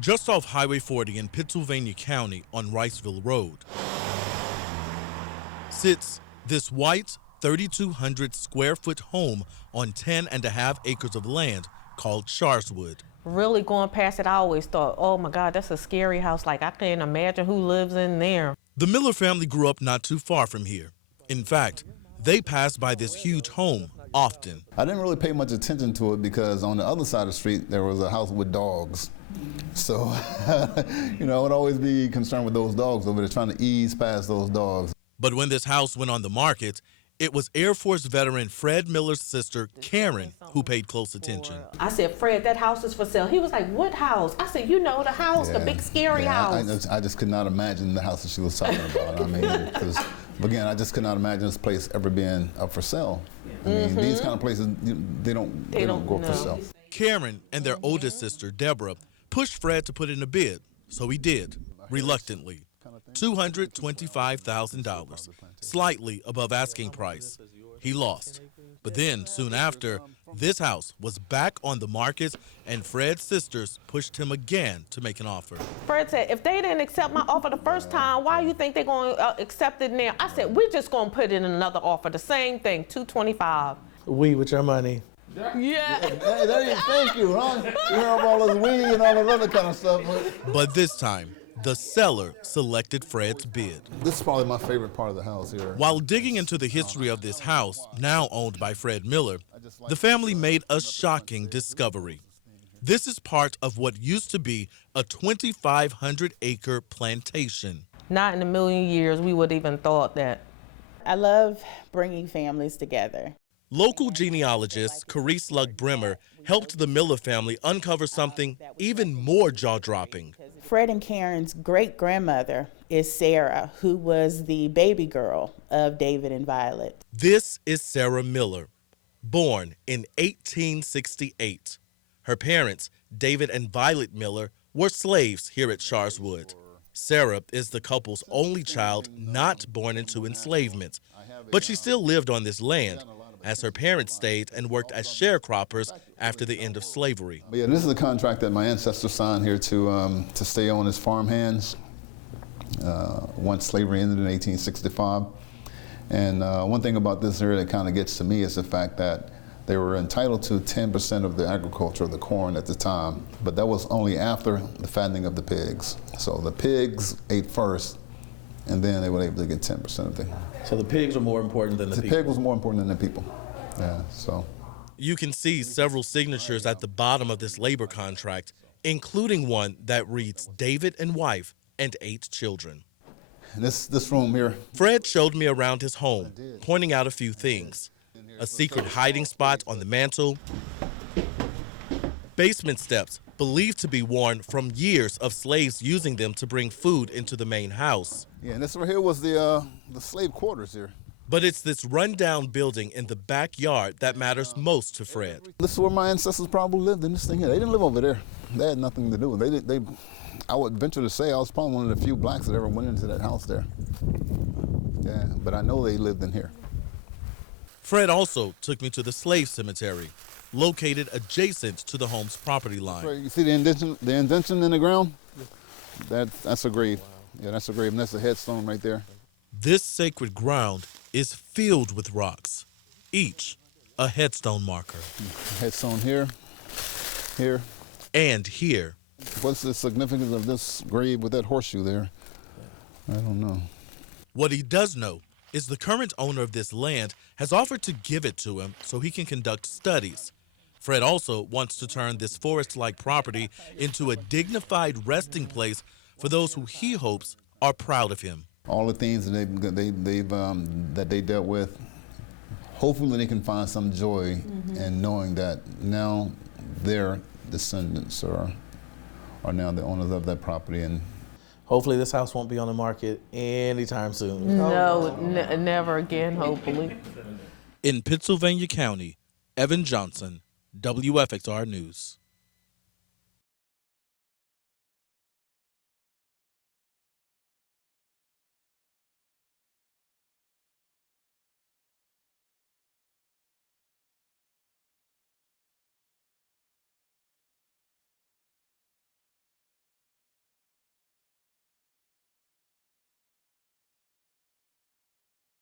just off Highway 40 in Pittsylvania County on Riceville Road, sits this white 3,200 square foot home on 10.5 acres of land called Sharswood. Really going past it, I always thought, oh my God, that's a scary house. Like, I can't imagine who lives in there. The Miller family grew up not too far from here. In fact, they passed by this huge home often. I didn't really pay much attention to it because on the other side of the street, there was a house with dogs. So, I would always be concerned with those dogs over there, trying to ease past those dogs. But when this house went on the market, it was Air Force veteran Fred Miller's sister, Karen, who paid close attention. I said, Fred, that house is for sale. He was like, what house? I said, the house, the big scary house. I just could not imagine the house that she was talking about. I mean, because, again, I just could not imagine this place ever being up for sale. I mean, these kind of places, they don't go up for sale. Karen and their oldest sister, Deborah, pushed Fred to put in a bid, so he did, reluctantly. $225,000, slightly above asking price. He lost. But then, soon after, this house was back on the market, and Fred's sisters pushed him again to make an offer. Fred said, if they didn't accept my offer the first time, why do you think they're going to accept it now? I said, we're just going to put in another offer, the same thing, $225,000. We with your money. Yeah. Hey, thank you, huh? You hear all this weed and all this other kind of stuff. But this time, the seller selected Fred's bid. This is probably my favorite part of the house here. While digging into the history of this house, now owned by Fred Miller, the family made a shocking discovery. This is part of what used to be a 2,500-acre plantation. Not in a million years we would even thought that. I love bringing families together. Local genealogist Carice Lug-Bremer helped the Miller family uncover something even more jaw-dropping. Fred and Karen's great-grandmother is Sarah, who was the baby girl of David and Violet. This is Sarah Miller, born in 1868. Her parents, David and Violet Miller, were slaves here at Sharswood. Sarah is the couple's only child not born into enslavement, but she still lived on this land, as her parents stayed and worked as sharecroppers after the end of slavery. Yeah, this is the contract that my ancestors signed here to stay on as farmhands once slavery ended in 1865. And one thing about this area that kind of gets to me is the fact that they were entitled to 10% of the agriculture of the corn at the time, but that was only after the fattening of the pigs. So the pigs ate first, and then they were able to get 10% of the. So the pigs are more important than the people. The pig was more important than the people. Yeah, so. You can see several signatures at the bottom of this labor contract, including one that reads David and wife and 8 children. And this room here. Fred showed me around his home, pointing out a few things. A secret hiding spot on the mantle, basement steps believed to be worn from years of slaves using them to bring food into the main house. Yeah, and this right here was the slave quarters here. But it's this rundown building in the backyard that matters most to Fred. This is where my ancestors probably lived, in this thing here. They didn't live over there. They had nothing to do with it. I would venture to say I was probably one of the few blacks that ever went into that house there. Yeah, but I know they lived in here. Fred also took me to the slave cemetery, located adjacent to the home's property line. Right, you see the indention in the ground? That's a grave. Yeah, that's a grave, and that's a headstone right there. This sacred ground is filled with rocks, each a headstone marker. Headstone here, here. And here. What's the significance of this grave with that horseshoe there? I don't know. What he does know is the current owner of this land has offered to give it to him so he can conduct studies. Fred also wants to turn this forest-like property into a dignified resting place for those who he hopes are proud of him. All the things that they dealt with, hopefully they can find some joy in knowing that now their descendants are now the owners of that property. And hopefully this house won't be on the market anytime soon. No, never again, hopefully. In Pittsylvania County, Evan Johnson, WFXR News.